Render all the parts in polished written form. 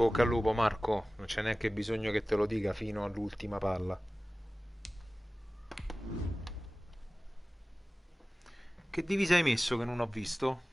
bocca al lupo Marco, non c'è neanche bisogno che te lo dica fino all'ultima palla. Che divisa hai messo che non ho visto?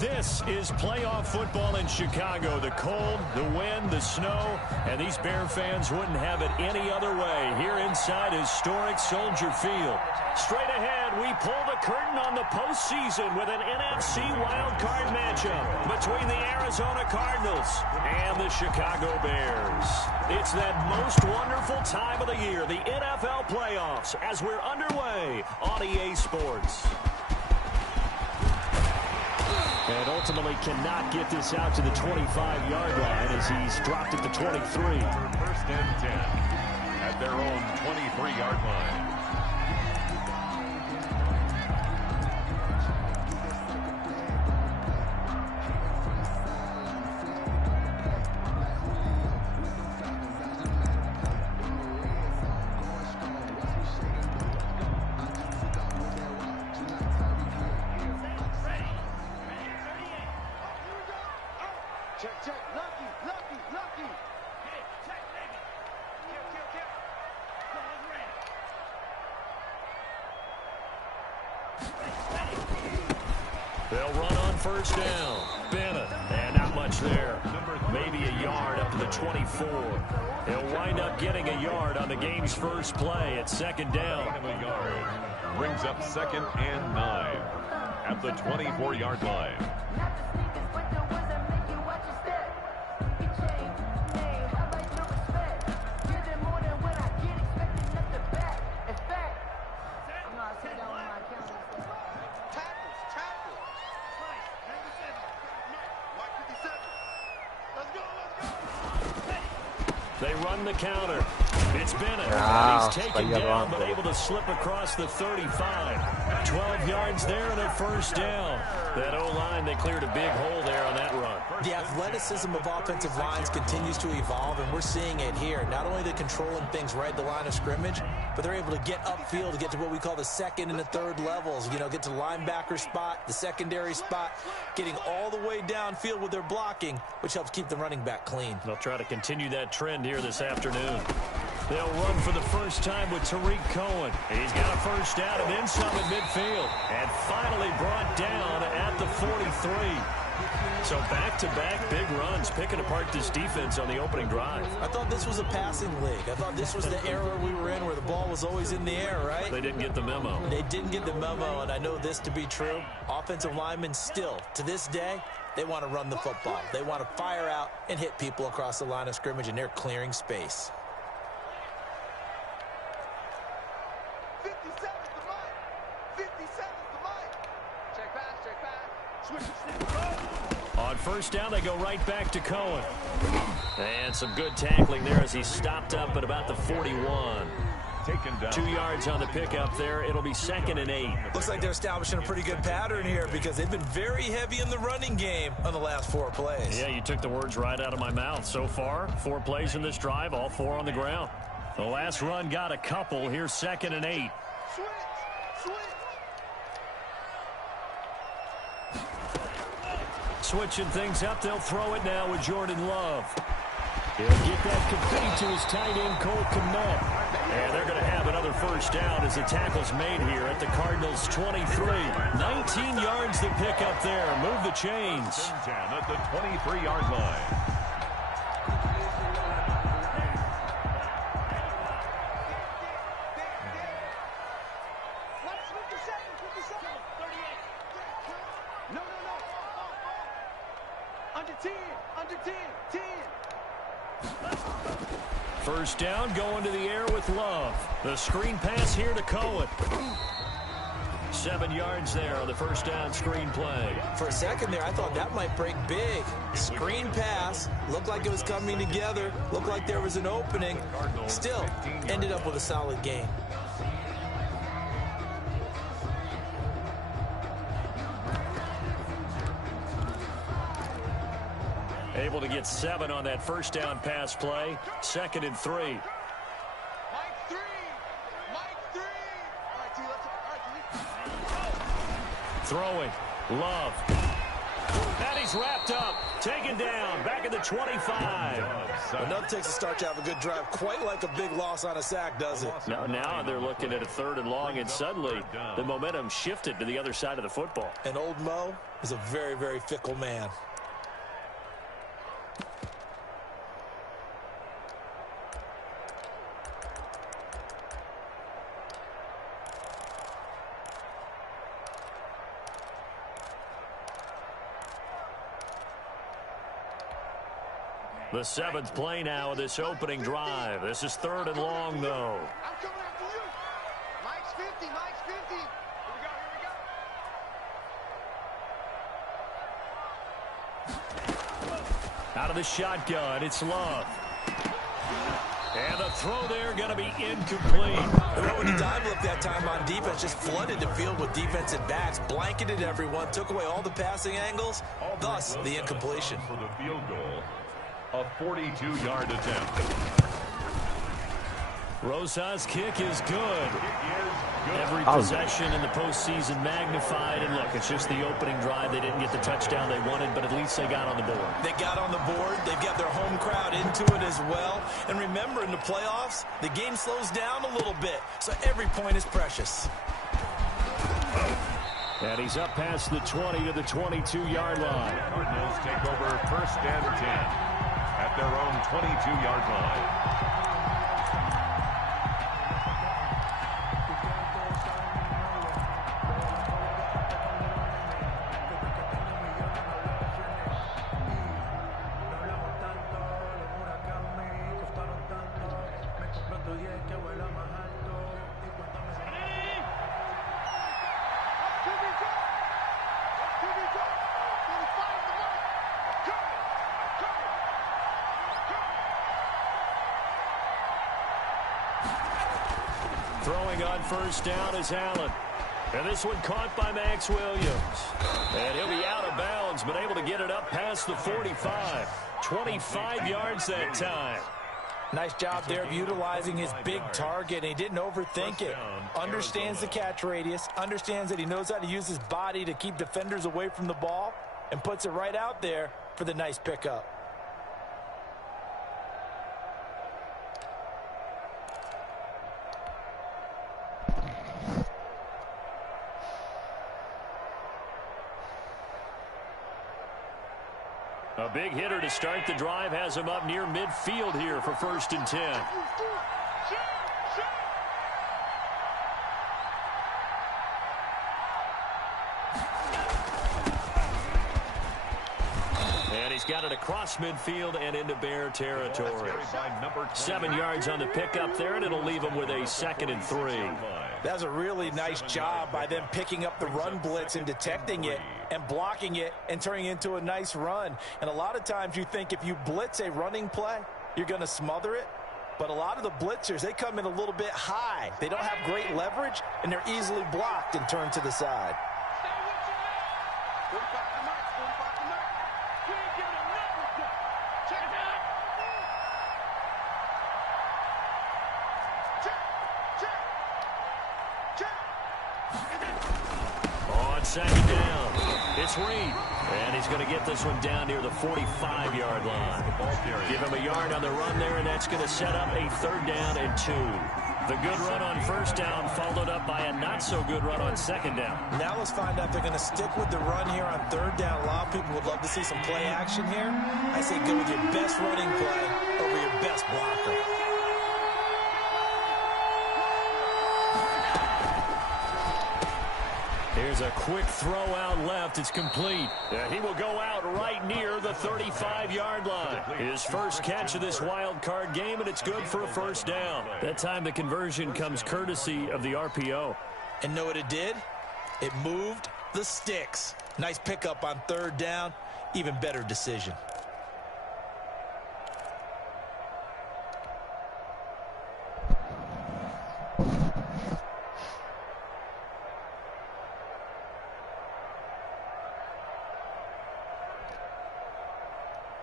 This is playoff football in Chicago. The cold, the wind, the snow, and these Bear fans wouldn't have it any other way here inside historic Soldier Field. Straight ahead, we pull the curtain on the postseason with an NFC WildCard matchup between the Arizona Cardinals and the Chicago Bears. It's that most wonderful time of the year, the NFL playoffs, as we're underway on EA Sports. And ultimately cannot get this out to the 25-yard line as he's dropped it to 23. First and 10 at their own 23-yard line. They'll run on first down. Bennett, and not much there. Maybe a yard up to the 24. He'll wind up getting a yard on the game's first play at second down. A yard brings up 2nd and 9 at the 24-yard line. They run the counter. It's Bennett. Ah, He's taken down, but able to slip across the 35. 12 yards there and a first down. That O-line, they cleared a big hole there on that run. The athleticism of offensive lines continues to evolve, and we're seeing it here. Not only are they controlling things right at the line of scrimmage, but they're able to get upfield to get to what we call the second and the third levels. You know, get to the linebacker spot, the secondary spot, getting all the way downfield with their blocking, which helps keep the running back clean. They'll try to continue that trend here this afternoon. They'll run for the first time with Tariq Cohen. He's got a first down and then some at midfield. And finally brought down at the 43. So back-to-back big runs, picking apart this defense on the opening drive. I thought this was a passing league. I thought this was the era we were in where the ball was always in the air, right? They didn't get the memo. They didn't get the memo, and I know this to be true. Offensive linemen still, to this day, they want to run the football. They want to fire out and hit people across the line of scrimmage, and they're clearing space. On first down, they go right back to Cohen. And some good tackling there as he stopped up at about the 41. Taken down. 2 yards on the pickup there. It'll be 2nd and 8. Looks like they're establishing a pretty good pattern here because they've been very heavy in the running game on the last 4 plays. Yeah, you took the words right out of my mouth. So far, 4 plays in this drive, all 4 on the ground. The last run got a couple. Here's 2nd and 8. Switching things up, they'll throw it now with Jordan Love. He'll get that complete to his tight end, Cole Kmet. And they're going to have another first down as the tackle's made here at the Cardinals' 23. 19 yards to pick up there. Move the chains. Down at the 23-yard line. First down, going to the air with Love. The screen pass here to Cohen. 7 yards there on the first down screen play. For a second there, I thought that might break big. Screen pass. Looked like it was coming together. Looked like there was an opening. Still, ended up with a solid game. Able to get 7 on that first down pass play. 2nd and 3. Throwing. Love. And he's wrapped up. Taken down. Back at the 25. Enough takes a start to have a good drive. Quite like a big loss on a sack, does it? Now they're looking at a 3rd and long, and suddenly the momentum shifted to the other side of the football. And old Mo is a very, very fickle man. The 7th play now of this opening drive. This is 3rd and long, though. I'm coming after you. Mike's 50. Mike's 50. Here we go. Out of the shotgun, it's Love. And the throw there going to be incomplete. Throwing the dive look that time on defense, just flooded the field with defensive backs, blanketed everyone, took away all the passing angles, thus the incompletion. For the field goal, a 42-yard attempt. Rosas' kick is good. Every possession in the postseason magnified. And look, it's just the opening drive. They didn't get the touchdown they wanted, but at least they got on the board. They got on the board. They've got their home crowd into it as well. And remember, in the playoffs, the game slows down a little bit, so every point is precious. And he's up past the 20 to the 22-yard line. Cardinals take over 1st and 10 at their own 22-yard line. Throwing on first down is Allen. And this one caught by Max Williams. And he'll be out of bounds, but able to get it up past the 45. 25 yards that time. Nice job there of utilizing his big target. And he didn't overthink it. Understands the catch radius. Understands that he knows how to use his body to keep defenders away from the ball. And puts it right out there for the nice pickup. A big hitter to start the drive has him up near midfield here for 1st and 10. And he's got it across midfield and into Bear territory. 7 yards on the pickup there, and it'll leave him with a 2nd and 3. That's a really nice job by them picking up the run blitz and detecting it and blocking it and turning it into a nice run. And a lot of times you think if you blitz a running play, you're going to smother it. But a lot of the blitzers, they come in a little bit high. They don't have great leverage, and they're easily blocked and turned to the side. On 2nd down, it's Reed. And he's going to get this one down near the 45-yard line. Give him a yard on the run there, and that's going to set up a 3rd down and 2. The good run on 1st down followed up by a not-so-good run on 2nd down. Now let's find out if they're going to stick with the run here on 3rd down. A lot of people would love to see some play action here. I say go with your best running play over your best blocker. Here's a quick throw out left. It's complete. He will go out right near the 35-yard line. His first catch of this wild card game, and it's good for a 1st down. That time the conversion comes courtesy of the RPO. And know what it did? It moved the sticks. Nice pickup on 3rd down. Even better decision.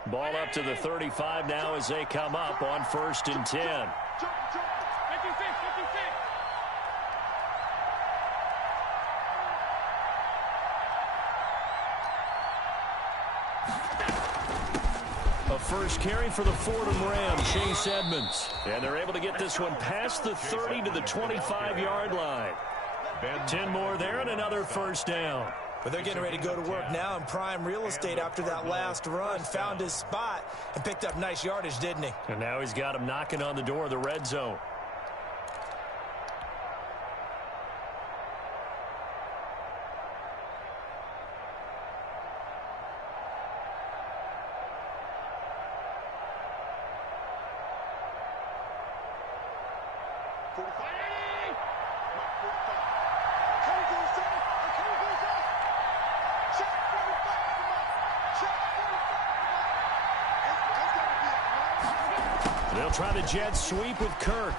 Ball up to the 35 now as they come up on 1st and 10. A first carry for the Fordham Rams, Chase Edmonds. And they're able to get this one past the 30 to the 25-yard line. 10 more there and another 1st down. But they're getting ready to go to work now in prime real estate after that last run. Found his spot and picked up nice yardage, didn't he? And now he's got him knocking on the door of the red zone. They'll try the jet sweep with Kirk.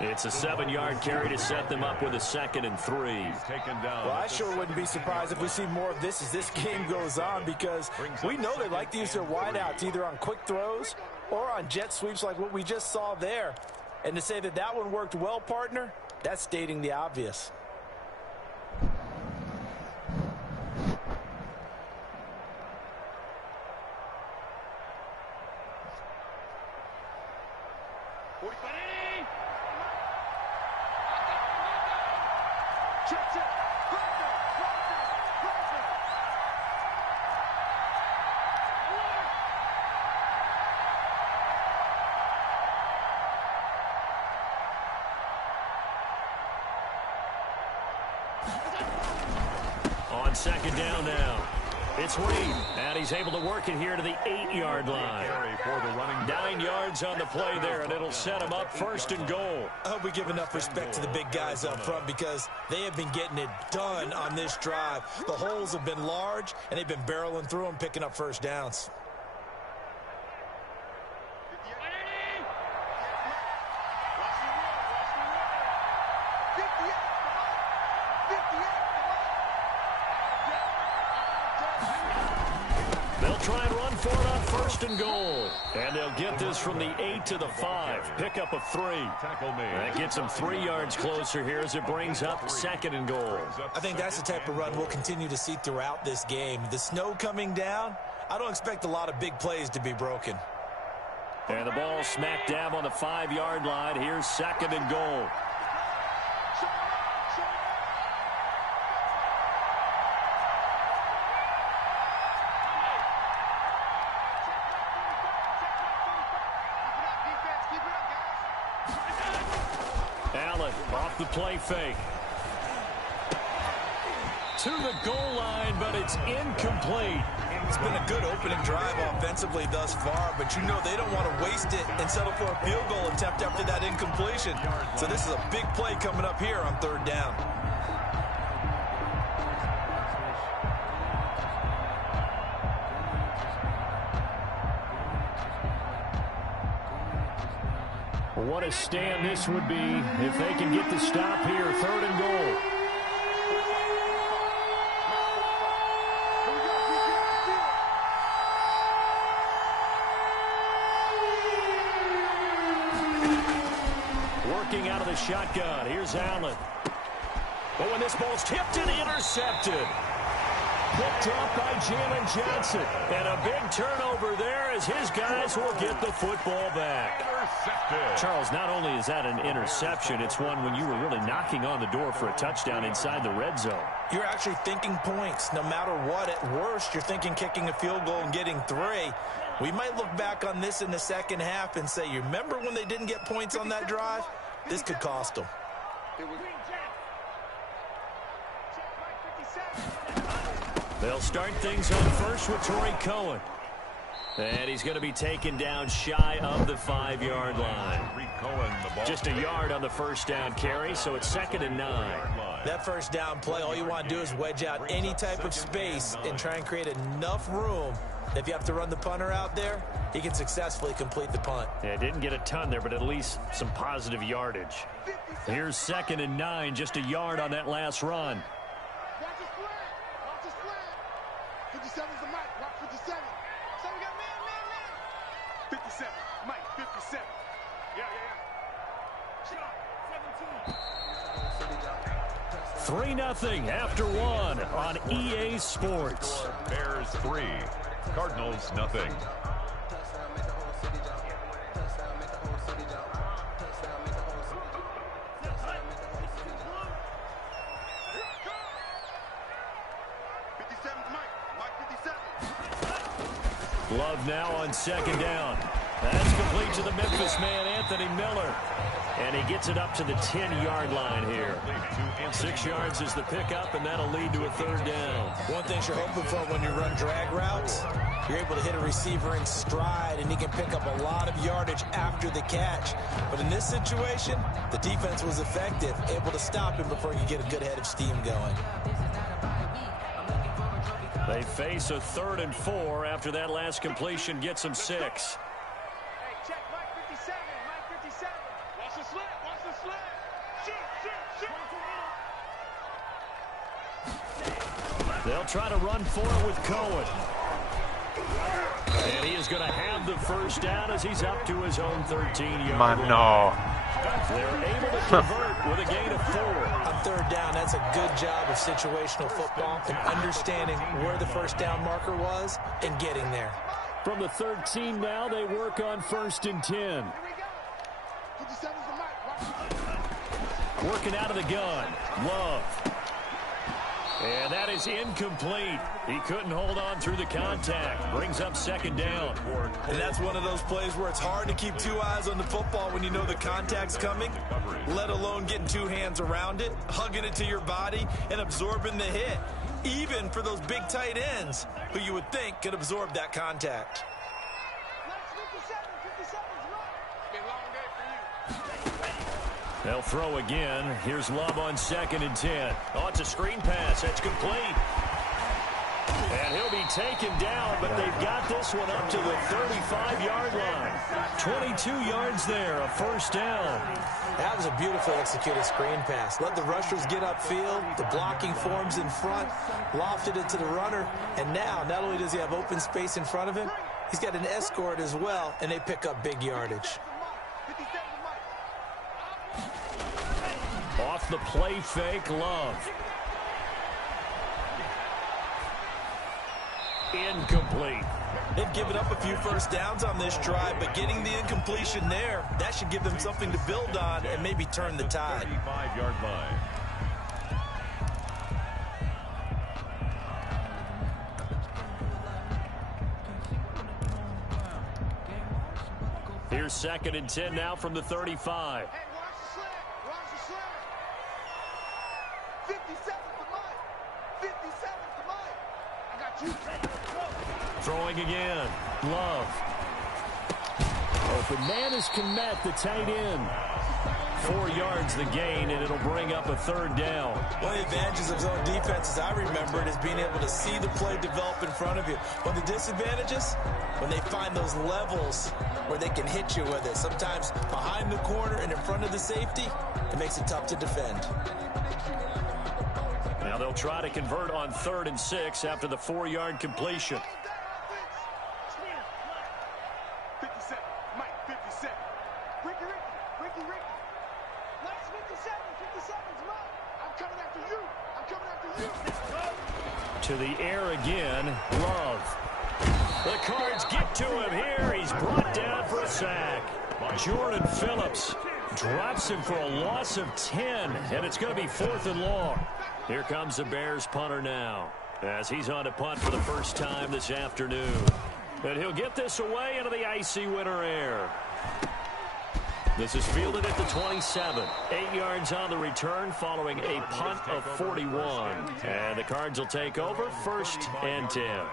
It's a 7-yard carry to set them up with a 2nd and 3. Well, I sure wouldn't be surprised if we see more of this as this game goes on, because we know they like to use their wideouts either on quick throws or on jet sweeps like what we just saw there. And to say that that one worked well, partner, that's stating the obvious. On 2nd down now. It's Reed, and he's able to work it here to the 8-yard line. 9 yards on the play there, and it'll set him up 1st and goal. I hope we give enough respect to the big guys up front, because they have been getting it done on this drive. The holes have been large, and they've been barreling through them, picking up 1st downs. Try and run for it on 1st and goal. And they'll get this from the 8 to the 5. Pick up a 3. That gets them 3 yards closer here as it brings up 2nd and goal. I think that's the type of run we'll continue to see throughout this game. The snow coming down, I don't expect a lot of big plays to be broken. And the ball smack dab on the 5-yard line. Here's 2nd and goal. The play fake. To the goal line, but it's incomplete. It's been a good opening drive offensively thus far, but you know they don't want to waste it and settle for a field goal attempt after that incompletion. So this is a big play coming up here on 3rd down. What a stand this would be if they can get the stop here. 3rd and goal. Working out of the shotgun. Here's Allen. But when this ball's tipped and intercepted. Picked up by Jalen Johnson. And a big turnover there as his guys will get the football back. Intercepted. Charles, not only is that an interception, it's one when you were really knocking on the door for a touchdown inside the red zone. You're actually thinking points. No matter what, at worst, you're thinking kicking a field goal and getting 3. We might look back on this in the second half and say, you remember when they didn't get points on that drive? This could cost them. They'll start things on first with Torrey Cohen. And he's going to be taken down shy of the 5-yard line. Just a yard on the first down carry, so it's 2nd and 9. That first down play, all you want to do is wedge out any type of space and try and create enough room. If you have to run the punter out there, he can successfully complete the punt. Yeah, didn't get a ton there, but at least some positive yardage. Here's 2nd and 9, just a yard on that last run. 57's the mic. Watch 57. So we got man. 57. Mike, 57. Yeah. Shot. 3-0 after 1 on EA Sports. Bears 3. Cardinals nothing. Love now on 2nd down. That's complete to the Memphis man, Anthony Miller. And he gets it up to the 10-yard line here. 6 yards is the pickup, and that'll lead to a 3rd down. One thing you're hoping for when you run drag routes, you're able to hit a receiver in stride, and he can pick up a lot of yardage after the catch. But in this situation, the defense was effective, able to stop him before he could get a good head of steam going. They face a 3rd and 4 after that last completion gets them 6. Hey, check Mike 57. Mike 57. Watch the slant. Shoot. They'll try to run for it with Cohen. And he is going to have the first down as he's up to his own 13-yard line. No. They're able to convert with a gain of 4. On 3rd down, that's a good job of situational football and understanding where the first down marker was and getting there. From the 13 now, they work on 1st and 10. Here we go. 57's the mic. Watch. Working out of the gun. Love. And that is incomplete. He couldn't hold on through the contact. Brings up 2nd down. And that's one of those plays where it's hard to keep 2 eyes on the football when you know the contact's coming, let alone getting 2 hands around it, hugging it to your body, and absorbing the hit. Even for those big tight ends who you would think could absorb that contact. Mike's 57. 57's right. It's been a long day for you. They'll throw again. Here's Love on 2nd and 10. Oh, it's a screen pass. That's complete. And he'll be taken down, but they've got this one up to the 35-yard line. 22 yards there, a 1st down. That was a beautifully executed screen pass. Let the rushers get upfield. The blocking forms in front. Lofted it to the runner. And now, not only does he have open space in front of him, he's got an escort as well, and they pick up big yardage. Off the play fake, Love. Incomplete. They've given up a few first downs on this drive, but getting the incompletion there, that should give them something to build on and maybe turn the tide. 35-yard line. Here's 2nd and 10 now from the 35. Hey, watch the slant. Watch the slant. 57's the mic. 57's the mic. I got you. Throwing again. Love. Open man is Komet, the tight end. 4 yards the gain, and it'll bring up a 3rd down. One of the advantages of zone defense, as I remember it, is being able to see the play develop in front of you. One of the disadvantages, when they find those levels where they can hit you with it. Sometimes behind the corner and in front of the safety, it makes it tough to defend. Now they'll try to convert on 3rd and 6 after the 4-yard completion. 57. Mike, 57. Ricky. Mike's 57. 57's mine. I'm coming after you. To the air again. Love. The Cards get to him here. He's brought down for a sack. Jordan Phillips drops him for a loss of 10, and it's going to be 4th and long. Here comes the Bears punter now, as he's on to punt for the first time this afternoon. And he'll get this away into the icy winter air. This is fielded at the 27. 8 yards on the return following a punt of 41. And the Cards will take over 1st and 10.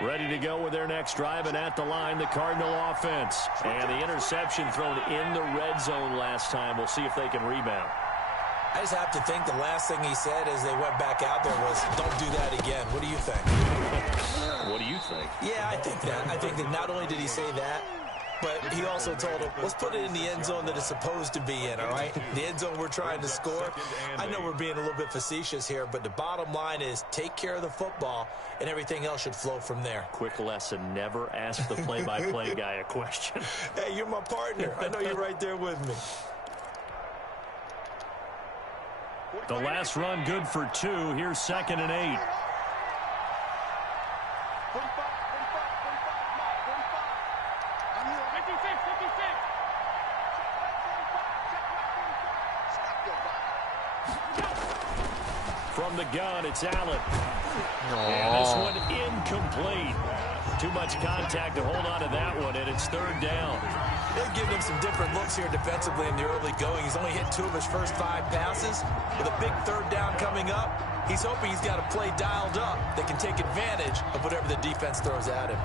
Ready to go with their next drive, and at the line, the Cardinal offense. And the interception thrown in the red zone last time. We'll see if they can rebound. I just have to think the last thing he said as they went back out there was, don't do that again. What do you think? What do you think? Yeah, I think that. I think that not only did he say that, but he also told him, let's put it in the end zone that it's supposed to be in, all right? The end zone we're trying to score. I know we're being a little bit facetious here, but the bottom line is take care of the football, and everything else should flow from there. Quick lesson, never ask the play-by-play guy a question. Hey, you're my partner. I know you're right there with me. The last run good for 2. Here's 2nd and 8. From the gun, it's Allen. And this one incomplete. Too much contact to hold on to that one, and it's 3rd down. They're giving him some different looks here defensively in the early going. He's only hit 2 of his first 5 passes. With a big 3rd down coming up, he's hoping he's got a play dialed up that can take advantage of whatever the defense throws at him.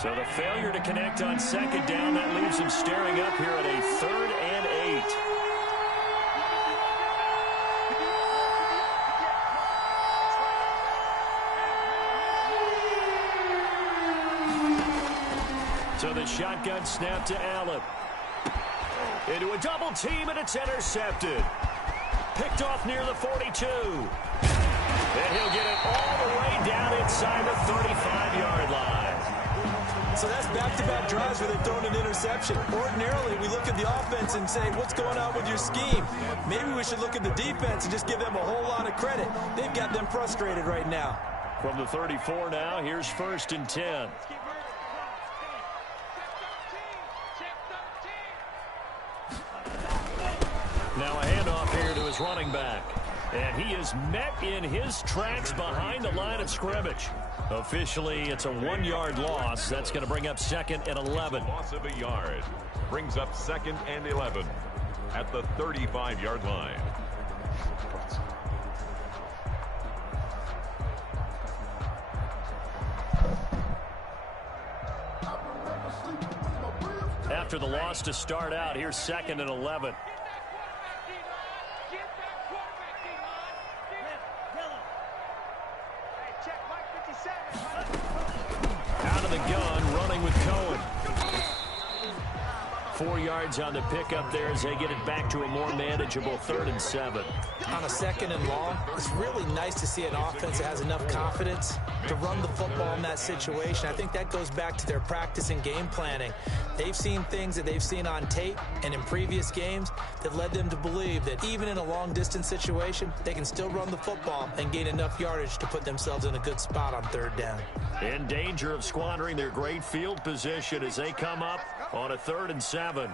So the failure to connect on 2nd down, that leaves him staring up here at a 3rd and 8. So the shotgun snap to Allen. Into a double team, and it's intercepted. Picked off near the 42. And he'll get it all the way down inside the 35-yard line. So that's back-to-back drives where they've thrown an interception. Ordinarily, we look at the offense and say, what's going on with your scheme? Maybe we should look at the defense and just give them a whole lot of credit. They've got them frustrated right now. From the 34 now, here's 1st and 10. Now a handoff here to his running back. And he is met in his tracks behind the line of scrimmage. Officially, it's a 1-yard loss. That's going to bring up 2nd and 11. Loss of a yard brings up 2nd and 11 at the 35-yard line. After the loss to start out, here's 2nd and 11. Out of the gun, running with Cohen. 4 yards on the pickup there as they get it back to a more manageable 3rd and 7. On a 2nd and long, it's really nice to see an offense that has enough confidence to run the football in that situation. I think that goes back to their practice and game planning. They've seen things that they've seen on tape and in previous games that led them to believe that even in a long-distance situation, they can still run the football and gain enough yardage to put themselves in a good spot on 3rd down. In danger of squandering their great field position as they come up on a 3rd and 7.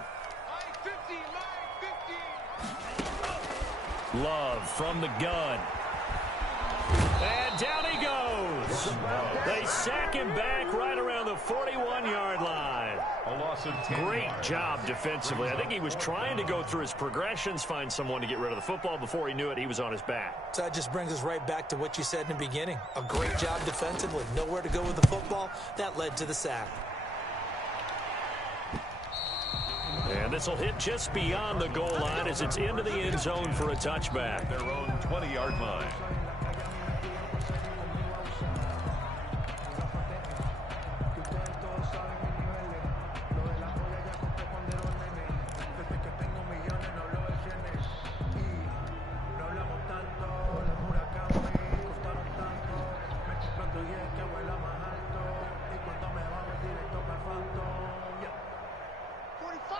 Love from the gun. And down he goes. They sack him back right around the 41-yard line. A loss of 10 Great yards. job defensively. I think he was trying to go through his progressions, find someone to get rid of the football. Before he knew it, he was on his back. So that just brings us right back to what you said in the beginning. A great job defensively. Nowhere to go with the football. That led to the sack. And this will hit just beyond the goal line as it's into the end zone for a touchback. Their own 20-yard line.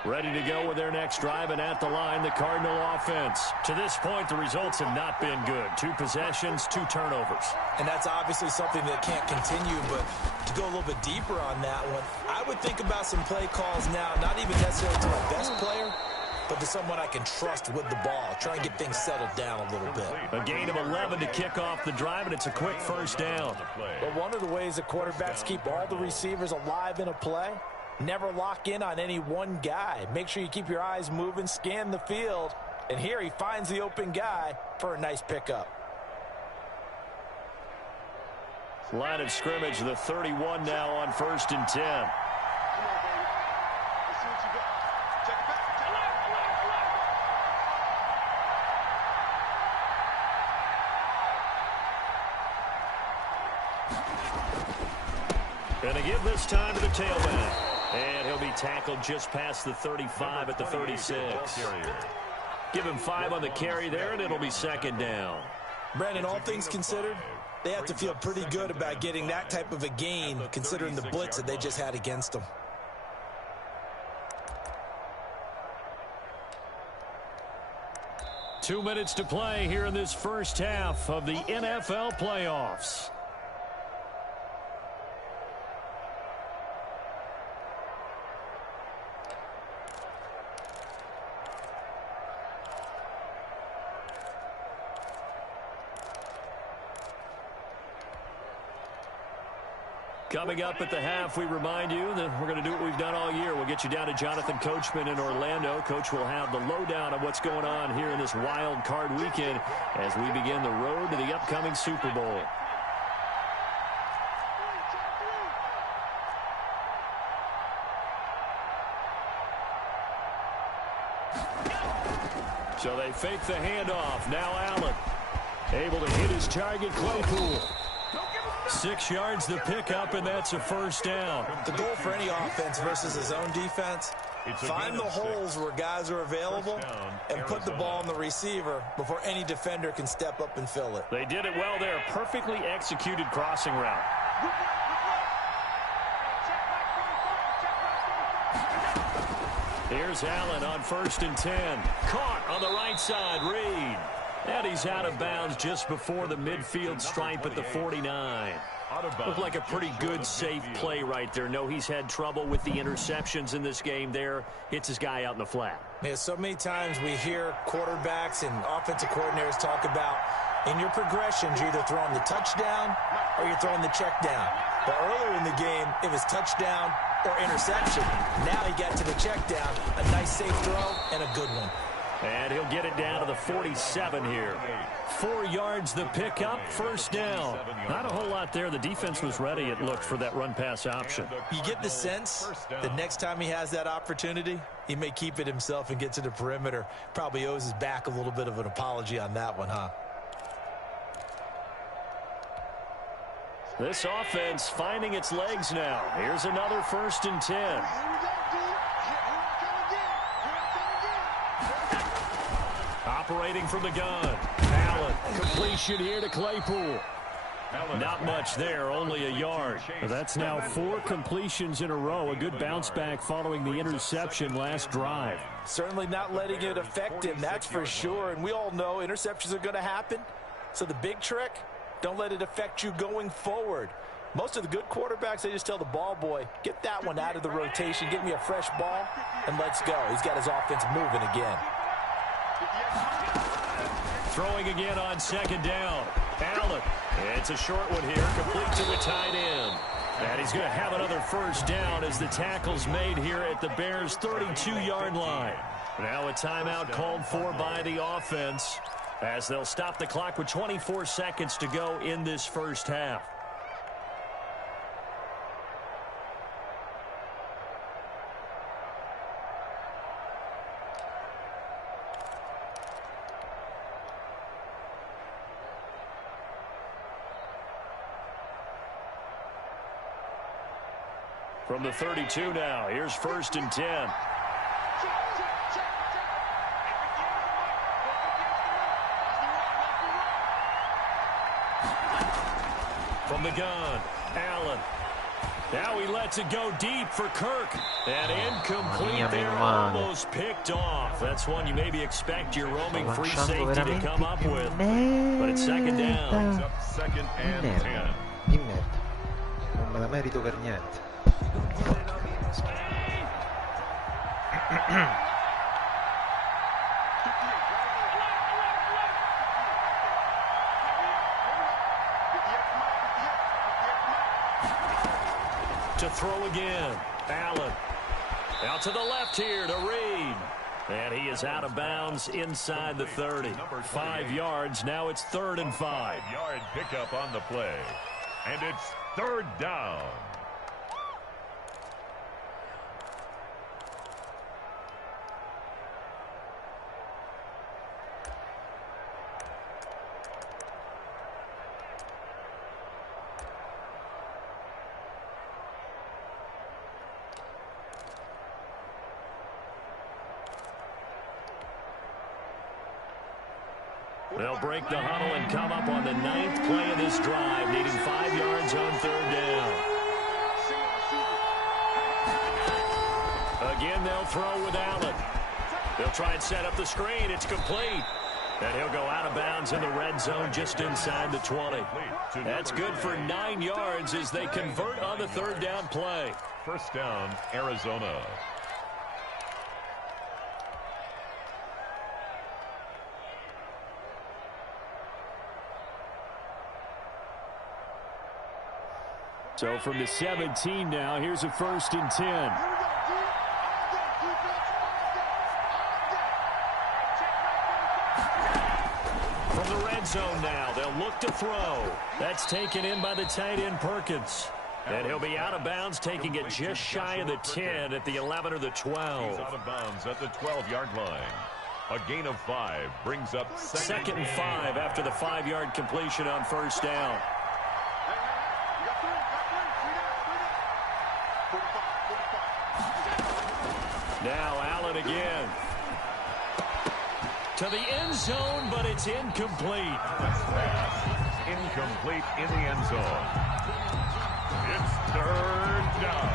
Ready to go with their next drive, and at the line, the Cardinal offense. To this point, the results have not been good. 2 possessions, 2 turnovers. And that's obviously something that can't continue, but to go a little bit deeper on that one, I would think about some play calls now, not even necessarily to my best player, but to someone I can trust with the ball. Try and get things settled down a little bit. A gain of 11 to kick off the drive, and it's a quick first down. But one of the ways that quarterbacks keep all the receivers alive in a play, never lock in on any one guy. Make sure you keep your eyes moving, scan the field, and here he finds the open guy for a nice pickup. Line of scrimmage, the 31 now on 1st and 10. Gonna give this time to the tailback. And he'll be tackled just past the 35 at the 36. Give him 5 on the carry there, and it'll be 2nd down. Brandon, all things considered, they have to feel pretty good about getting that type of a gain, considering the blitz that they just had against them. Two minutes to play here in this first half of the NFL playoffs. Coming up at the half, we remind you that we're going to do what we've done all year. We'll get you down to Jonathan Coachman in Orlando. Coach will have the lowdown of what's going on here in this wild card weekend as we begin the road to the upcoming Super Bowl. So they fake the handoff. Now Allen able to hit his target, Claypool. 6 yards the pickup, and that's a first down. The goal for any offense versus his own defense, find the holes where guys are available and put the ball on the receiver before any defender can step up and fill it. They did it well there. Perfectly executed crossing route. Here's Allen on 1st and 10. Caught on the right side, Reed. And he's out of bounds just before the midfield stripe at the 49. Looked like a pretty good, safe play right there. No, he's had trouble with the interceptions in this game there. Hits his guy out in the flat. Yeah, so many times we hear quarterbacks and offensive coordinators talk about in your progressions, you're either throwing the touchdown or you're throwing the check down. But earlier in the game, it was touchdown or interception. Now he got to the check down, a nice safe throw and a good one. And he'll get it down to the 47 here. 4 yards the pickup, first down. Not a whole lot there. The defense was ready, it looked, for that run-pass option. You get the sense the next time he has that opportunity, he may keep it himself and get to the perimeter. Probably owes his back a little bit of an apology on that one, huh? This offense finding its legs now. Here's another 1st and 10. Operating from the gun. Allen, completion here to Claypool. Not much there, only a yard. That's now 4 completions in a row. A good bounce back following the interception last drive. Certainly not letting it affect him, that's for sure. And we all know interceptions are going to happen. So the big trick, don't let it affect you going forward. Most of the good quarterbacks, they just tell the ball boy, get that one out of the rotation, give me a fresh ball, and let's go. He's got his offense moving again. Throwing again on 2nd down. Allen. It's a short one here, complete to the tight end. And he's going to have another first down as the tackle's made here at the Bears' 32-yard line. Now a timeout called for by the offense as they'll stop the clock with 24 seconds to go in this first half. From the 32 now, here's 1st and 10. From the gun, Allen. Now he lets it go deep for Kirk. And incomplete Mamma mia, there, meno male. almost picked off. That's one you maybe expect your roaming free Lanciando safety to come up with. But it's second down. Brings up second and 10. Di merda. Non me la merito per niente. To throw again. Allen. Out to the left here to Reed. And he is out of bounds inside the 30. 5 yards. Now it's 3rd and 5. 5-yard pickup on the play. And it's 3rd down. They'll break the huddle and come up on the 9th play of this drive, needing 5 yards on 3rd down. Again, they'll throw with Allen. They'll try and set up the screen. It's complete. And he'll go out of bounds in the red zone just inside the 20. That's good for 9 yards as they convert on the 3rd down play. 1st down, Arizona. So from the 17 now, here's a 1st and 10. From the red zone now, they'll look to throw. That's taken in by the tight end Perkins. And he'll be out of bounds, taking it just shy of the 10 at the 11 or the 12. He's out of bounds at the 12-yard line. A gain of 5 brings up 2nd and 5 after the 5-yard completion on 1st down. Now Allen again. To the end zone, but it's incomplete. Incomplete in the end zone. It's 3rd down.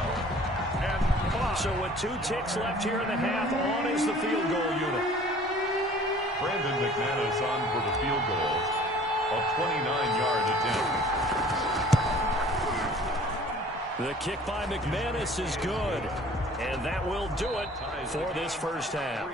And 5. So with 2 ticks left here in the half, on is the field goal unit. Brandon McManus on for the field goal. A 29-yard attempt. The kick by McManus is good. And that will do it for this first half.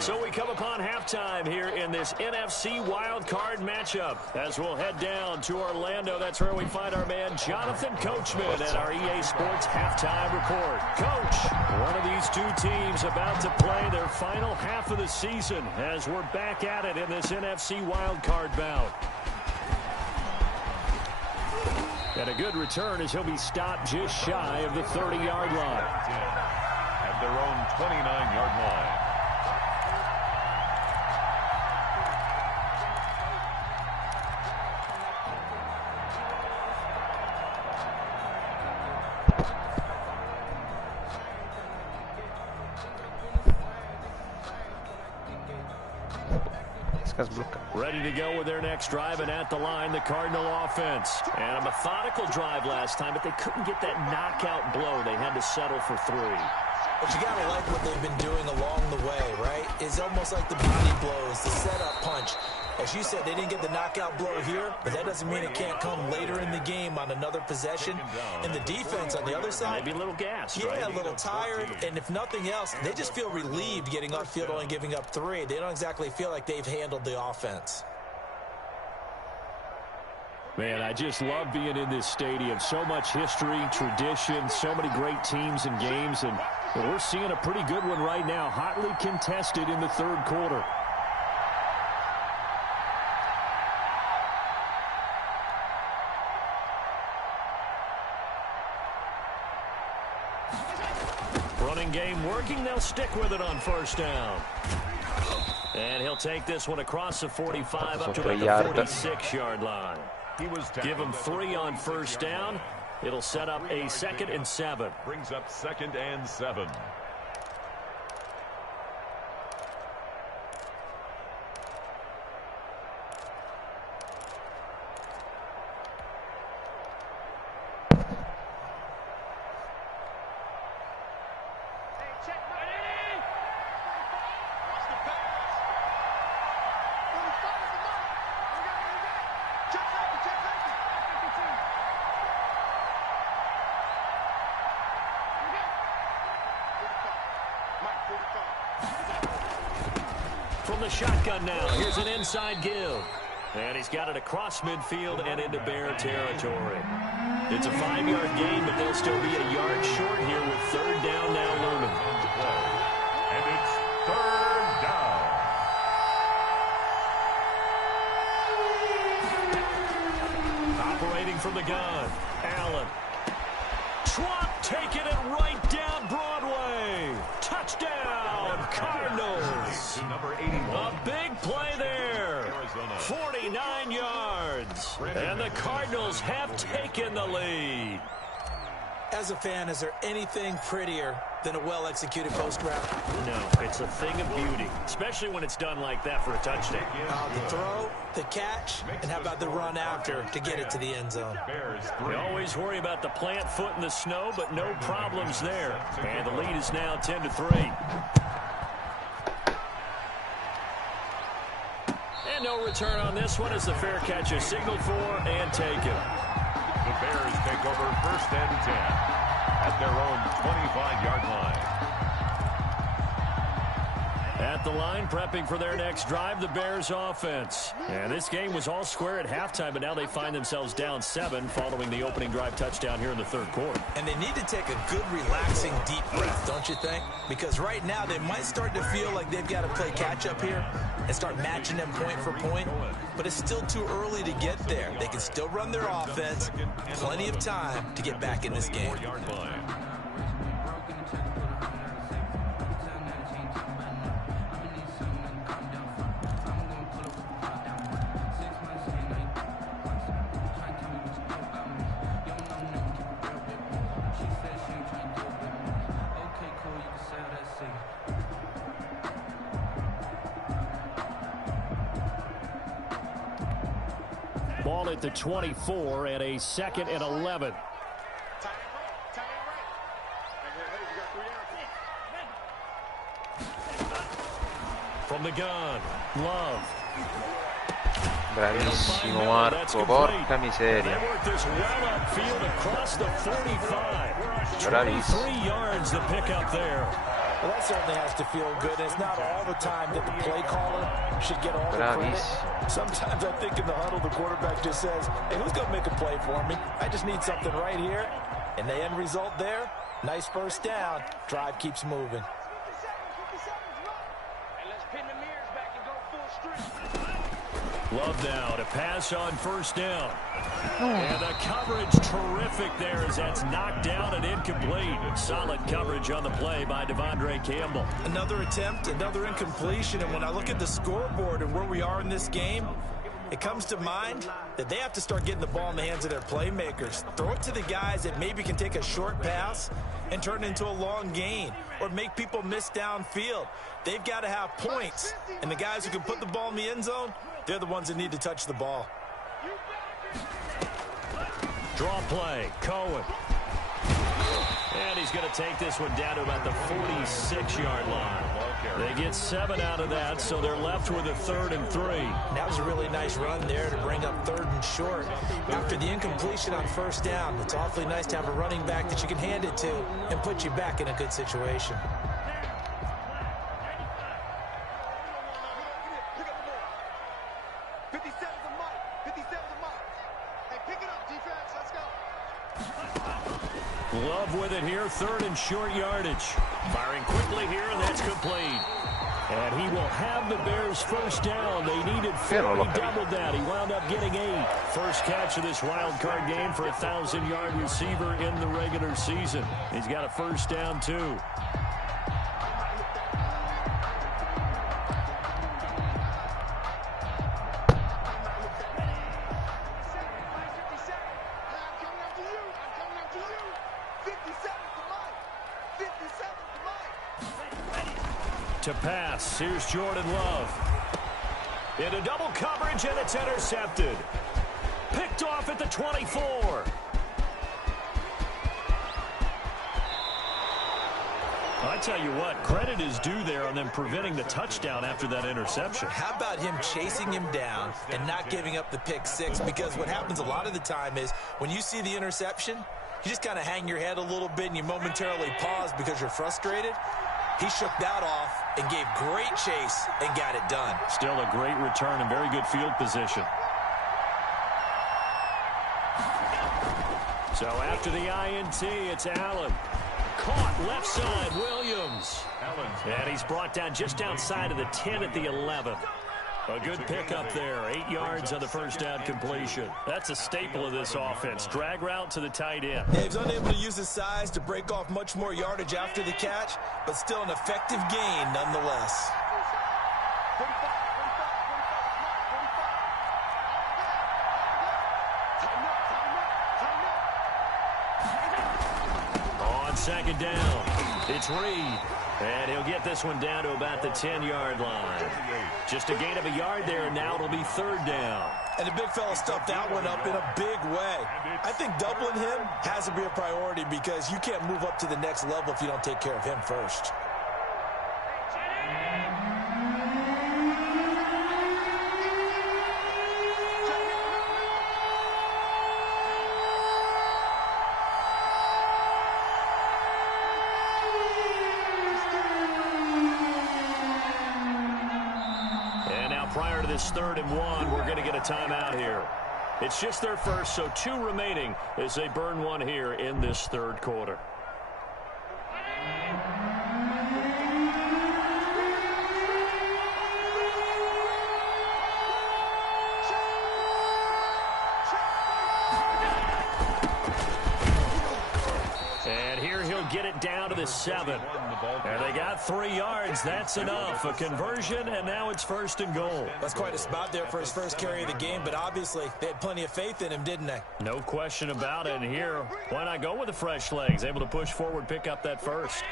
So we come upon halftime here in this NFC wildcard matchup. As we'll head down to Orlando, that's where we find our man Jonathan Coachman at our EA Sports Halftime Report. Coach, one of these 2 teams about to play their final half of the season as we're back at it in this NFC wildcard bout. And a good return as he'll be stopped just shy of the 30-yard line. At their own 29-yard line. Ready to go with their next drive, and at the line, the Cardinal offense. And a methodical drive last time, but they couldn't get that knockout blow. They had to settle for 3. But you got to like what they've been doing along the way, right? It's almost like the body blows, the setup punch. As you said, they didn't get the knockout blow here, but that doesn't mean it can't come later in the game on another possession. And the defense on the other side, maybe a little gassed, yeah, right? a little tired. And if nothing else, they just feel relieved getting upfield only giving up 3. They don't exactly feel like they've handled the offense. Man, I just love being in this stadium. So much history, tradition, so many great teams and games. And we're seeing a pretty good one right now, hotly contested in the 3rd quarter. Running game working. They'll stick with it on 1st down. And he'll take this one across the 45 up to the 46-yard line. Give him 3 on 1st down. It'll set up a 2nd and 7. Brings up 2nd and 7. from the shotgun now. Here's an inside give. And he's got it across midfield and into Bear territory. It's a 5-yard gain, but they'll still be a yard short here with third down now looming. And it's third down. Operating from the gun, Allen. Schwab taking it right down Broadway. Touchdown, Cardinals. Number 81. A big play there. 49 yards. And the Cardinals have taken the lead. As a fan, is there anything prettier than a well-executed post route? No, it's a thing of beauty, especially when it's done like that for a touchdown. The throw, the catch, and how about the run after to get it to the end zone? We always worry about the plant foot in the snow, but no problems there. And the lead is now 10-3. And no return on this one as the fair catch is signaled for and taken. The Bears take over first and 10 at their own 25-yard line. At the line, prepping for their next drive, the Bears offense. And this game was all square at halftime, but now they find themselves down 7 following the opening drive touchdown here in the third quarter. And they need to take a good, relaxing, deep breath, don't you think? Because right now they might start to feel like they've got to play catch-up here and start matching them point for point. But it's still too early to get there. They can still run their offense. Plenty of time to get back in this game. Ball at the 24 and a 2nd and 11. From the gun, Love. Bravissimo Marco, porca miseria. Bravissimo. 3 yards to pick up there. Well, that certainly has to feel good. It's not all the time that the play caller should get all the credit. Sometimes I think in the huddle, the quarterback just says, hey, who's going to make a play for me? I just need something right here. And the end result there, nice first down. Drive keeps moving. Love now to pass on first down. And the coverage terrific there as that's knocked down and incomplete. Solid coverage on the play by Devondre Campbell. Another attempt, another incompletion. And when I look at the scoreboard and where we are in this game, it comes to mind that they have to start getting the ball in the hands of their playmakers. Throw it to the guys that maybe can take a short pass and turn it into a long gain or make people miss downfield. They've got to have points. And the guys who can put the ball in the end zone, they're the ones that need to touch the ball. Draw play, Cohen. And he's going to take this one down to about the 46-yard line. They get 7 out of that, so they're left with a 3rd and 3. That was a really nice run there to bring up 3rd and short. After the incompletion on first down, it's awfully nice to have a running back that you can hand it to and put you back in a good situation. Love with it here, 3rd and short yardage. Firing quickly here, and that's complete. And he will have the Bears first down. They needed 4. He doubled that. He wound up getting 8. First catch of this wild card game for a 1,000-yard receiver in the regular season. He's got a first down, too. To pass, here's Jordan Love. Into double coverage, and it's intercepted. Picked off at the 24. I tell you what, credit is due there on them preventing the touchdown after that interception. How about him chasing him down and not giving up the pick 6? Because what happens a lot of the time is when you see the interception, you just kind of hang your head a little bit and you momentarily pause because you're frustrated. He shook that off and gave great chase and got it done. Still a great return and very good field position. So after the INT, it's Allen. Caught left side, Williams. And he's brought down just outside of the 10 at the 11. A good pickup there. 8 yards on the first down completion. That's a staple of this offense. Drag route to the tight end. Yeah, he's unable to use his size to break off much more yardage after the catch, but still an effective gain nonetheless. On second down, it's Reed. And he'll get this one down to about the 10-yard line. Just a gain of a yard there, and now it'll be third down. And the big fella stuffed that one up in a big way. I think doubling him has to be a priority because you can't move up to the next level if you don't take care of him first. Prior to this 3rd and 1, we're going to get a timeout here. It's just their first, so 2 remaining as they burn one here in this 3rd quarter. And here he'll get it down to the 7. And they got 3 yards. That's enough. A conversion, and now it's 1st and goal. That's quite a spot there for his first carry of the game, but obviously they had plenty of faith in him, didn't they? No question about it. And here, why not go with the fresh legs? Able to push forward, pick up that first.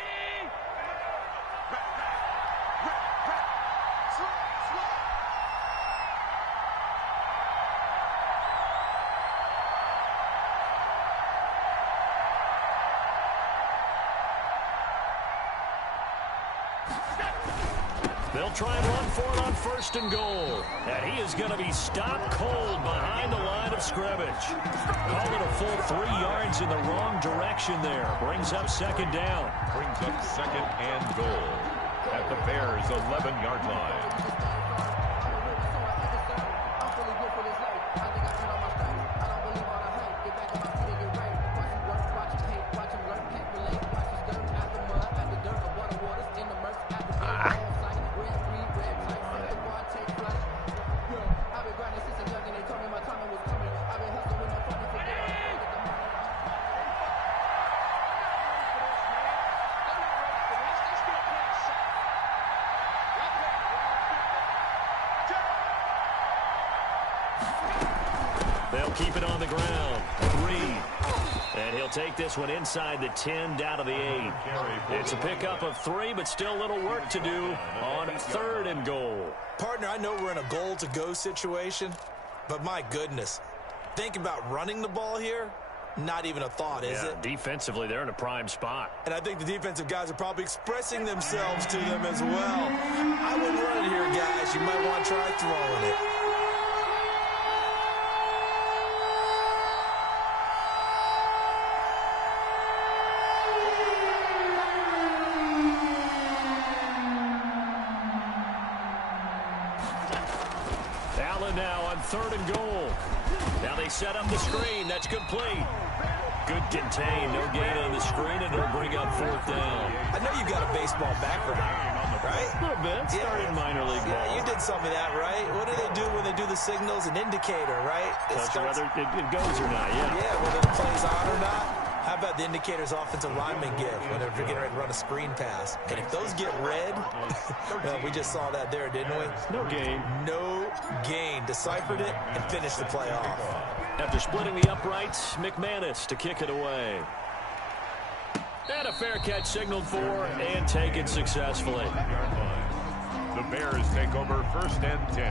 They'll try and run for it on 1st and goal. And he is going to be stopped cold behind the line of scrimmage. Call it a full 3 yards in the wrong direction there. Brings up 2nd down. Brings up 2nd and goal at the Bears' 11-yard line. They'll keep it on the ground. Reed. And he'll take this one inside the 10 down to the 8. It's a pickup of 3, but still a little work to do on 3rd and goal. Partner, I know we're in a goal-to-go situation, but my goodness, think about running the ball here. Not even a thought, is it? Defensively, they're in a prime spot. And I think the defensive guys are probably expressing themselves to them as well. I wouldn't run it here, guys. You might want to try throwing it. Allen now on 3rd and goal. Now they set up the screen. That's complete. Good contain. No gain on the screen, and it'll bring up 4th down. I know you've got a baseball background, right? A little bit. Started minor league ball. Yeah, you did some of that, right? What do they do when they do the signals? An indicator, right? Whether it goes or not, yeah. Yeah, whether the play's on or not. How about the indicators offensive linemen give when they're getting ready to run a screen pass? And if those get red, well, we just saw that there, didn't we? No gain. No gain. Deciphered it and finished the play off. After splitting the uprights, McManus to kick it away. And a fair catch signaled for and taken successfully. The Bears take over 1st and 10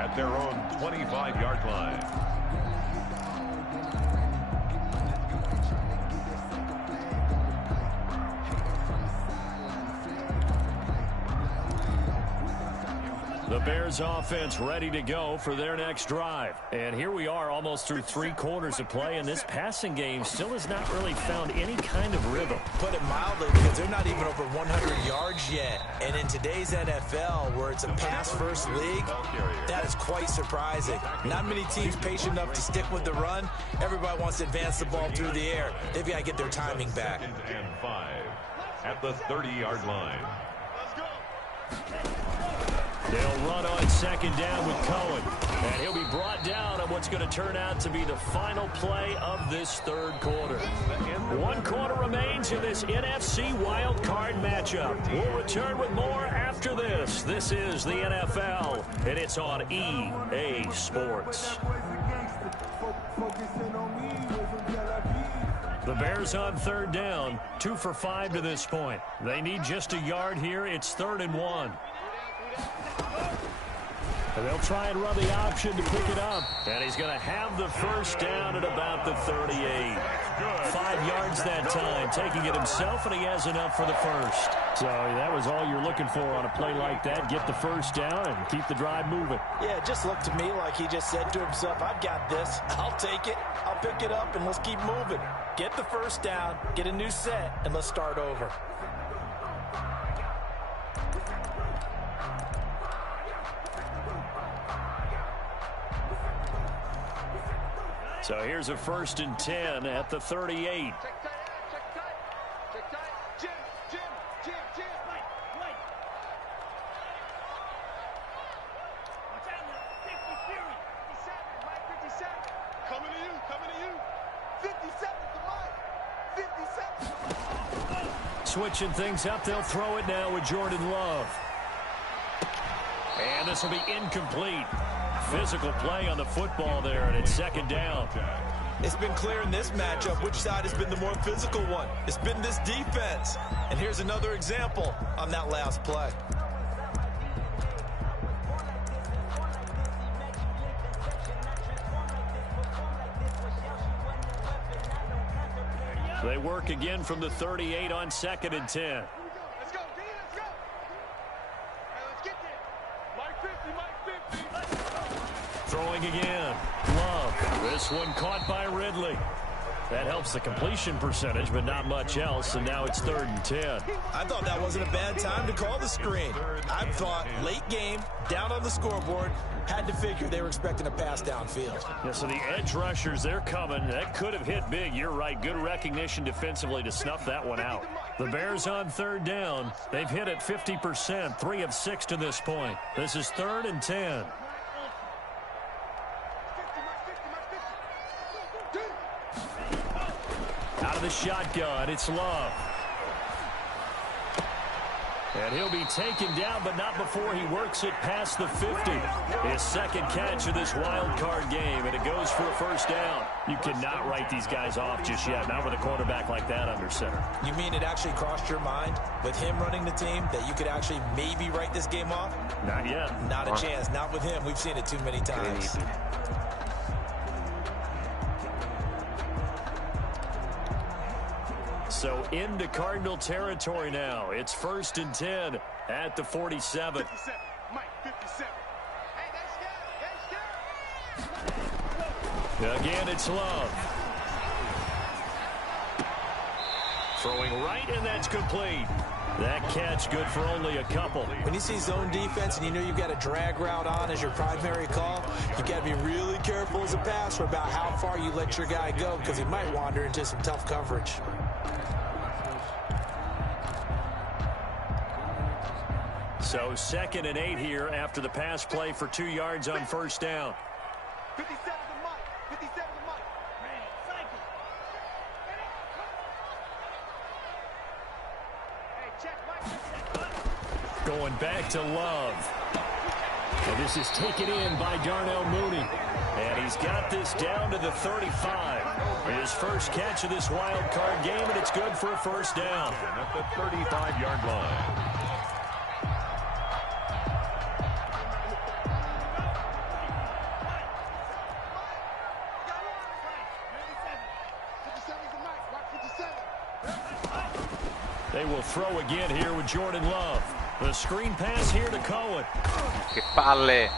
at their own 25-yard line. The Bears offense ready to go for their next drive. And here we are almost through 3 quarters of play, and this passing game still has not really found any kind of rhythm. Put it mildly, because they're not even over 100 yards yet. And in today's NFL, where it's a pass-first league, that is quite surprising. Not many teams patient enough to stick with the run. Everybody wants to advance the ball through the air. They've got to get their timing back. And 5 at the 30-yard line. They'll run on second down with Cohen. And he'll be brought down on what's going to turn out to be the final play of this third quarter. 1 quarter remains in this NFC WildCard matchup. We'll return with more after this. This is the NFL, and it's on EA Sports. The Bears on third down, 2 for 5 to this point. They need just a yard here. It's 3rd and 1. And they'll try and run the option to pick it up. And he's going to have the first down at about the 38. 5 yards that time, taking it himself, and he has enough for the first. So that was all you're looking for on a play like that. Get the first down and keep the drive moving. Yeah, it just looked to me like he just said to himself, I've got this. I'll take it. I'll pick it up, and let's keep moving. Get the first down, get a new set, and let's start over. So here's a 1st and 10 at the 38. Check tight. Jim. Wait. Watch out now. 50 Fury. 57, Mike, 57. Coming to you. 57 to Mike. 57 to Mike. Switching things up, they'll throw it now with Jordan Love. And this will be incomplete. Physical play on the football there, and it's 2nd down. It's been clear in this matchup which side has been the more physical one. It's been this defense. And here's another example on that last play. They work again from the 38 on 2nd and 10. Let's go. Hey, let's get there. Mike 50. Throwing again. Love. This one caught by Ridley. That helps the completion percentage, but not much else, and now it's 3rd and 10. I thought that wasn't a bad time to call the screen. I thought late game, down on the scoreboard, had to figure they were expecting a pass downfield. Yeah, so the edge rushers, they're coming. That could have hit big. You're right. Good recognition defensively to snuff that one out. The Bears on 3rd down. They've hit it 50%, 3 of 6 to this point. This is 3rd and 10. Out of the shotgun, it's Love. And he'll be taken down, but not before he works it past the 50. His 2nd catch of this wild card game, and it goes for a first down. You cannot write these guys off just yet, not with a quarterback like that under center. You mean it actually crossed your mind with him running the team that you could actually maybe write this game off? Not yet. Not a chance. Not with him. We've seen it too many times. So into Cardinal territory now. It's 1st and 10 at the 47. 57, Mike, 57. Hey, Again, it's Love. Throwing right, and that's complete. That catch good for only a couple. When you see zone defense and you know you've got a drag route on as your primary call, you've got to be really careful as a passer about how far you let your guy go, because he might wander into some tough coverage. So 2nd and 8 here after the pass play for 2 yards on 1st down. 57 to Mike. 57 to Mike. Cycle. Hey, check Mike. Going back to Love. And this is taken in by Darnell Mooney. And he's got this down to the 35. His first catch of this wild card game, and it's good for a first down. At the 35-yard line. They will throw again here with Jordan Love. The screen pass here to Cohen. Che palle.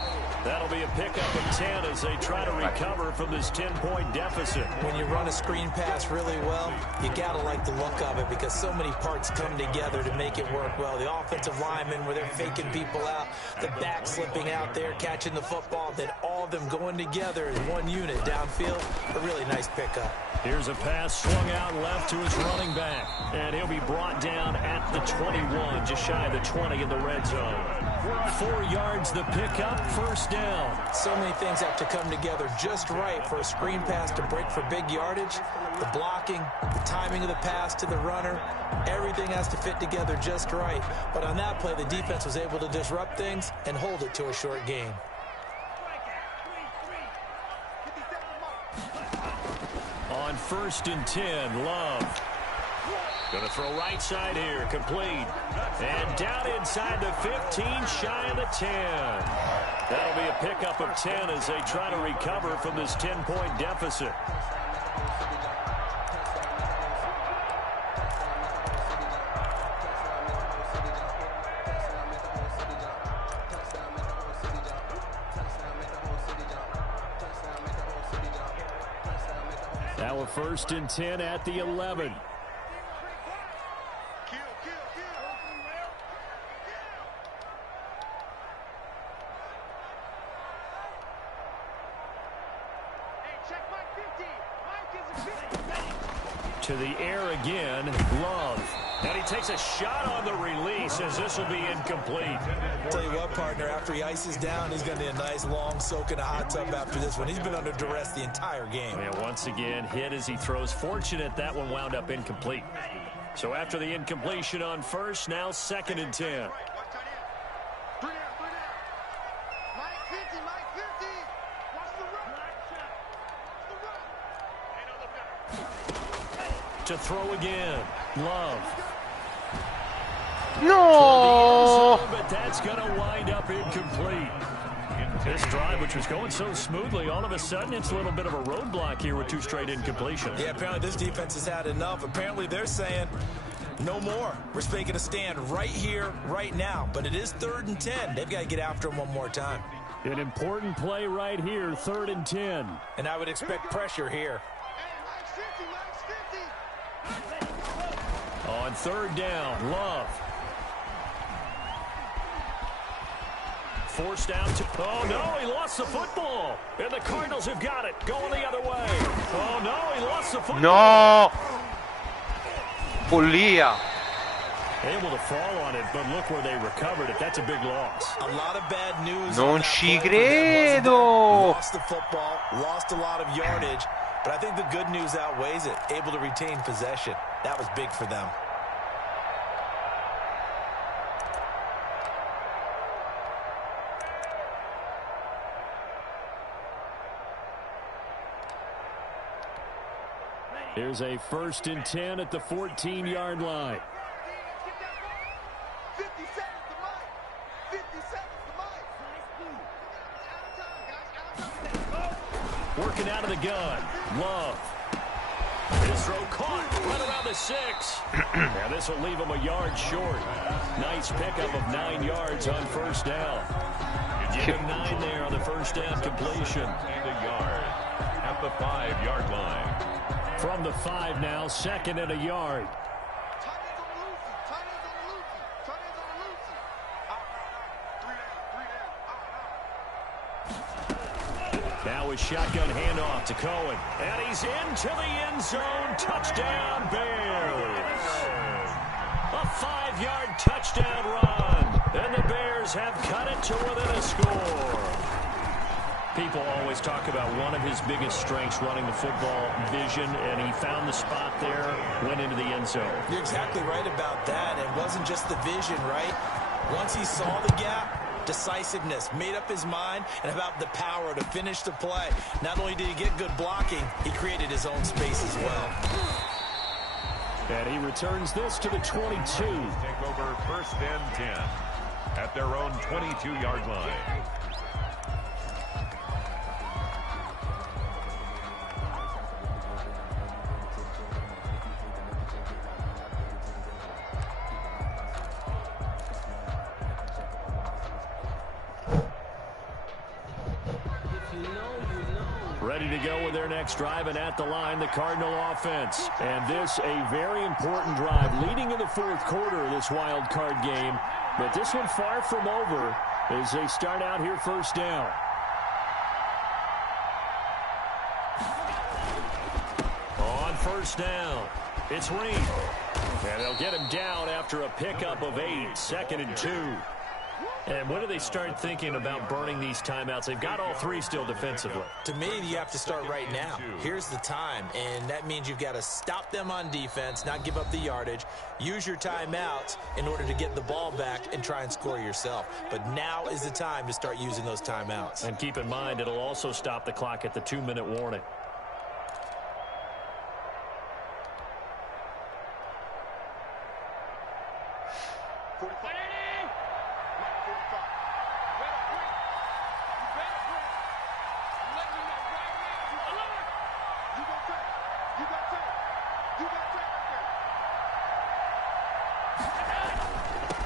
That'll be a pickup of 10 as they try to recover from this 10-point deficit. When you run a screen pass really well, you gotta like the look of it because so many parts come together to make it work well. The offensive linemen where they're faking people out, the back slipping out there, catching the football, then all of them going together as one unit downfield. A really nice pickup. Here's a pass swung out left to his running back, and he'll be brought down at the 21, just shy of the 20 in the red zone. 4 yards the pickup, first down. So many things have to come together just right for a screen pass to break for big yardage. The blocking, the timing of the pass to the runner, everything has to fit together just right. But on that play, the defense was able to disrupt things and hold it to a short gain. On 1st and 10, Love. Going to throw right side here, complete. And down inside the 15, shy of the 10. That'll be a pickup of 10 as they try to recover from this 10-point deficit. Now a 1st and 10 at the 11. To the air again, Love. And he takes a shot on the release as this will be incomplete. Tell you what, partner, after he ices down, he's going to need a nice long soak in a hot tub after this one. He's been under duress the entire game. And once again, hit as he throws. Fortunate that one wound up incomplete. So after the incompletion on 1st, now 2nd and 10. To throw again, Love. No! Zone, but that's going to wind up incomplete. This drive, which was going so smoothly, all of a sudden it's a little bit of a roadblock here with 2 straight incompletions. Yeah, apparently this defense has had enough. Apparently they're saying no more. We're making a stand right here, right now. But it is 3rd and 10. They've got to get after him one more time. An important play right here, 3rd and 10. And I would expect pressure here. On 3rd down, Love. Forced out to... Oh, no, he lost the football. And the Cardinals have got it, going the other way. Oh, no, he lost the football. No! Follia. Able to fall on it, but look where they recovered it. That's a big loss. A lot of bad news. Non ci credo. Lost the football, lost a lot of yardage. But I think the good news outweighs it. Able to retain possession. That was big for them. Here's a 1st and 10 at the 14-yard line. 50 seconds to Mike. 50 seconds to Mike. Working out of the gun. Love. His throw caught right around the 6. Now this will leave him a yard short. Nice pickup of 9 yards on 1st down. Give him 9 there on the 1st down completion. And a yard at the 5-yard line. From the 5 now, 2nd and a yard. Now a shotgun handoff to Cohen. And he's into the end zone. Touchdown, Bears. A 5-yard touchdown run. And the Bears have cut it to within a score. People always talk about one of his biggest strengths running the football, vision, and he found the spot there, went into the end zone. You're exactly right about that. It wasn't just the vision, right? Once he saw the gap, decisiveness, made up his mind, and about the power to finish the play. Not only did he get good blocking, he created his own space as well. And he returns this to the 22. Take over 1st and 10 at their own 22-yard line. Ready to go with their next drive, and at the line, the Cardinal offense. And this, a very important drive, leading in the fourth quarter of this wild card game. But this one far from over as they start out here first down. On first down, it's Reed. And they'll get him down after a pickup of 8, 2nd and 2. And when do they start thinking about burning these timeouts? They've got all 3 still defensively. To me, you have to start right now. Here's the time, and that means you've got to stop them on defense, not give up the yardage, use your timeouts in order to get the ball back and try and score yourself. But now is the time to start using those timeouts. And keep in mind, it'll also stop the clock at the 2-minute warning.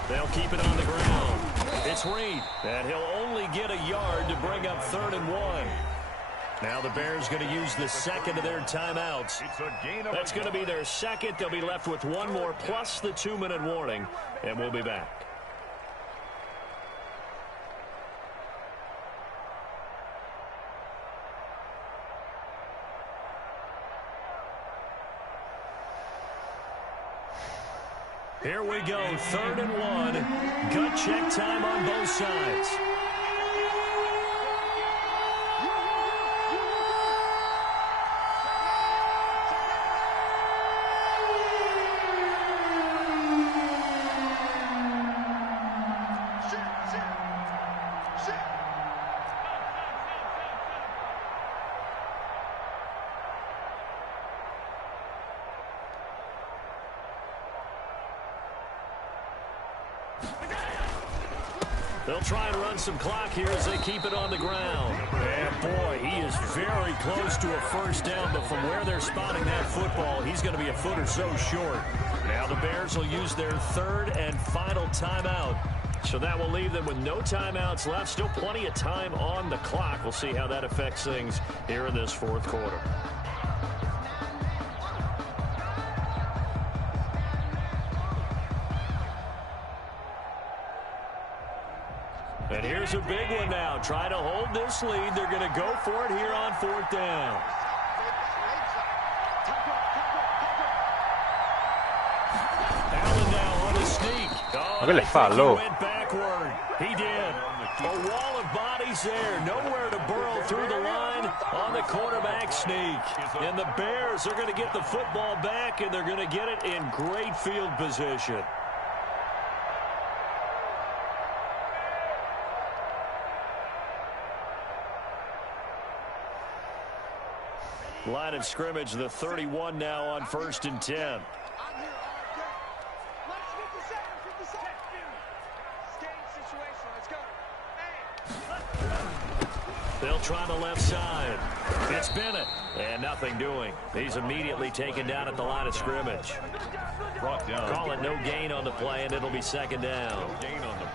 They'll keep it on the ground. It's Reed, and he'll only get a yard to bring up 3rd and 1. Now the Bears going to use the second of their timeouts. That's going to be their second. They'll be left with 1 more plus the 2-minute warning, and we'll be back. Here we go, 3rd and 1. Gut check time on both sides. They'll try and run some clock here as they keep it on the ground. And boy, he is very close to a first down, but from where they're spotting that football, he's going to be a foot or so short. Now the Bears will use their 3rd and final timeout. So that will leave them with no timeouts left. Still plenty of time on the clock. We'll see how that affects things here in this fourth quarter. And here's a big one now. Trying to hold this lead. They're going to go for it here on 4th down. Allen now on the sneak. Ma quello è fallo. He went backward. He did. A wall of bodies there. Nowhere to burrow through the line on the quarterback sneak. And the Bears are going to get the football back, and they're going to get it in great field position. Line of scrimmage, the 31 now on 1st and 10. They'll try the left side. It's Bennett, and nothing doing. He's immediately taken down at the line of scrimmage. Call it no gain on the play, and it'll be 2nd down.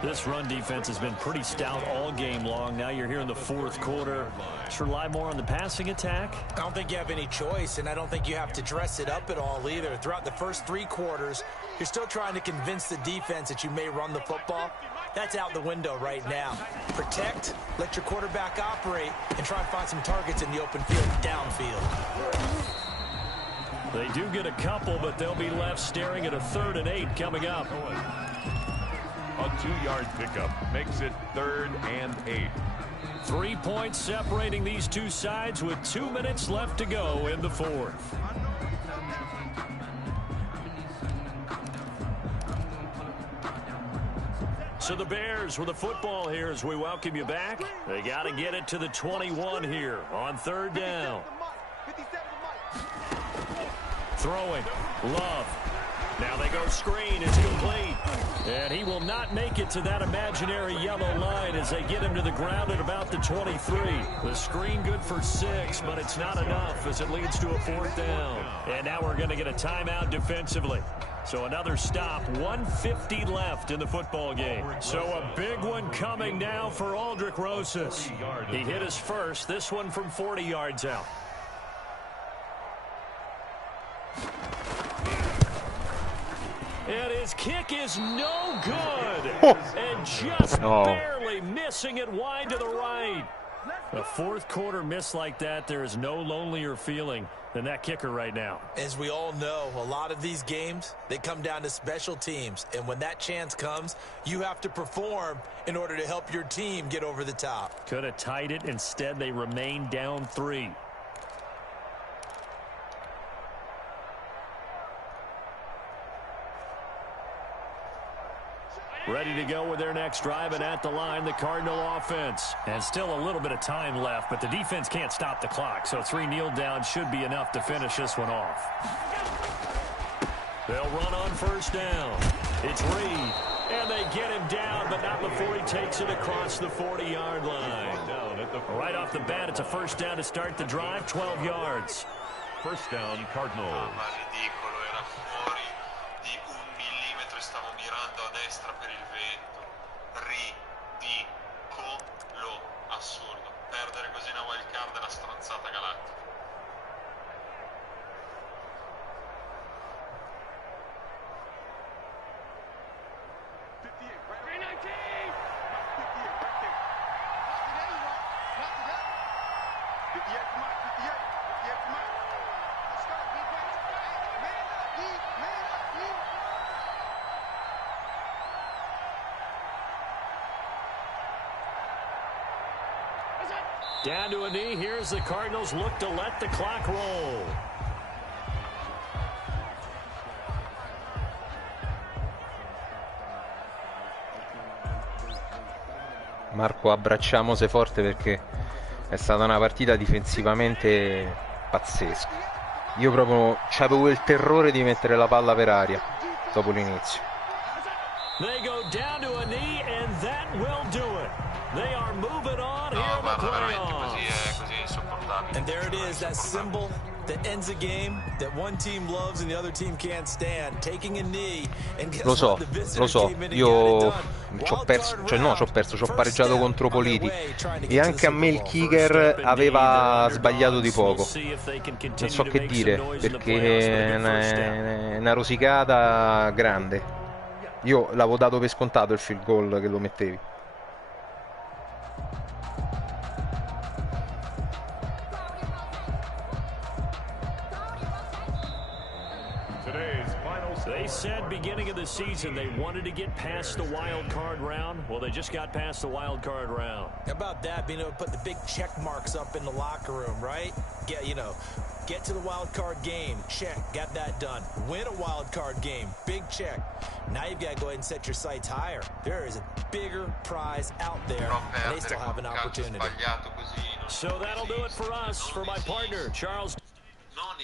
This run defense has been pretty stout all game long. Now you're here in the fourth quarter. Just rely more on the passing attack. I don't think you have any choice, and I don't think you have to dress it up at all either. Throughout the first 3 quarters, you're still trying to convince the defense that you may run the football. That's out the window right now. Protect, let your quarterback operate, and try and find some targets in the open field, downfield. They do get a couple, but they'll be left staring at a 3rd and 8 coming up. A 2-yard pickup makes it 3rd and 8. 3 points separating these two sides with 2 minutes left to go in the fourth. So the Bears with the football here as we welcome you back. They got to get it to the 21 here on 3rd down. Throwing. Love. Now they go screen. It's complete. And he will not make it to that imaginary yellow line as they get him to the ground at about the 23. The screen good for 6, but it's not enough as it leads to a 4th down. And now we're going to get a timeout defensively. So another stop, 1:50 left in the football game. So a big one coming now for Aldrich Rosas. He hit his first, this one from 40 yards out. And his kick is no good. And just barely missing it wide to the right. A fourth quarter miss like that, there is no lonelier feeling than that kicker right now. As we all know, a lot of these games, they come down to special teams. And when that chance comes, you have to perform in order to help your team get over the top. Could have tied it. Instead, they remain down 3. Ready to go with their next drive, and at the line, the Cardinal offense. And still a little bit of time left, but the defense can't stop the clock, so 3 kneel downs should be enough to finish this one off. They'll run on first down. It's Reed, and they get him down, but not before he takes it across the 40-yard line. Right off the bat, it's a first down to start the drive, 12 yards. First down, Cardinals. Stavo mirando a destra per il vento. Ridicolo, assurdo. Perdere così una wildcard è una stronzata galattica. Down to a knee. Here's the Cardinals look to let the clock roll. Marco, abbracciamo se forte perché è stata una partita difensivamente pazzesca. Io proprio c'avevo il terrore di mettere la palla per aria dopo l'inizio. They go down to a knee and that will do it. They are moving on here in the playoffs. Così è insopportabile. And there it is, that symbol that ends a game that one team loves and the other team can't stand. Taking a knee and guess Lo so, what? The visitor came in and io got it done. ci ho perso, ci ho pareggiato First contro down, Politi right away, trying to e get to anche the a me il Super Bowl. kicker aveva sbagliato di poco. Non so che dire, perché è una rosicata grande. Io l'avevo dato per scontato il field goal che lo mettevi. They said beginning of the season they wanted to get past the wild card round. Well, they just got past the wild card round. How about that, being able to put the big check marks up in the locker room, right? Get to the wild card game, check, got that done. Win a wild card game, big check. Now you've got to go ahead and set your sights higher. There is a bigger prize out there, and they still have an opportunity. So that'll do it for us, for my partner, Charles. Non